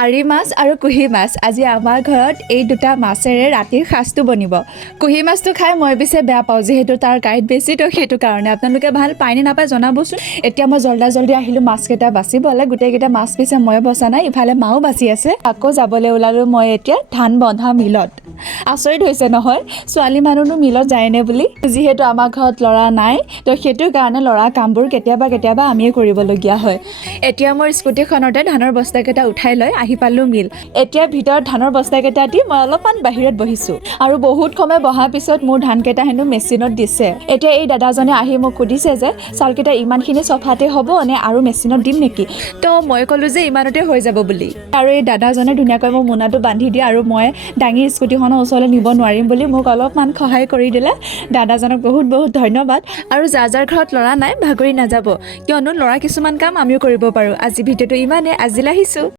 আৰি মাছ আৰু কুহি মাছ আজি আমাৰ ঘৰত এই দুটা মাছেৰে ৰাতিৰ সাজটো বনিব। কুহি মাছটো খাই মই পিছে বেয়া পাওঁ, যিহেতু তাৰ কাঁইট বেছি, তো সেইটো কাৰণে আপোনালোকে ভাল পায় নে নাপায় জনাবচোন। এতিয়া মই জল্দি আহিলোঁ মাছকেইটা বাচিবলৈ। গোটেইকেইটা মাছ পিছে ময়ে বচা নাই, ইফালে মাও বাচি আছে। আকৌ যাবলৈ ওলালোঁ মই এতিয়া ধান বন্ধা মিলত। আচৰিত হৈছে নহয়, ছোৱালী মানুহনো মিলত যায়নে বুলি। যিহেতু আমাৰ ঘৰত ল'ৰা নাই, তো সেইটো কাৰণে ল'ৰা কামবোৰ কেতিয়াবা আমিয়ে কৰিবলগীয়া হয়। এতিয়া মোৰ স্কুটিখনতে ধানৰ বস্তাকেইটা উঠাই লৈ আহি পালোঁ মিল। এতিয়া ভিতৰত ধানৰ বস্তাকেইটা দি মই অলপমান বাহিৰত বহিছোঁ, আৰু বহুত সময় বহাৰ পিছত মোৰ ধানকেইটা হেনো মেচিনত দিছে। এতিয়া এই দাদাজনে আহি মোক সুধিছে যে চাউলকেইটা ইমানখিনি চফাতে হ'ব নে আৰু মেচিনত দিম নেকি। তো মই ক'লোঁ যে ইমানতে হৈ যাব বুলি, আৰু এই দাদাজনে ধুনীয়াকৈ মোৰ মোনাটো বান্ধি দিয়ে, আৰু মই দাঙি স্কুটিখনৰ ওচৰলৈ নিব নোৱাৰিম বুলি মোক অলপমান সহায় কৰি দিলে। দাদাজনক বহুত ধন্যবাদ। আৰু যাৰ ঘৰত ল'ৰা নাই ভাগৰি নাযাব, কিয়নো ল'ৰা কিছুমান কাম আমিও কৰিব পাৰোঁ। আজি ভিডিঅ'টো ইমানে, আজিলৈ আহিছোঁ।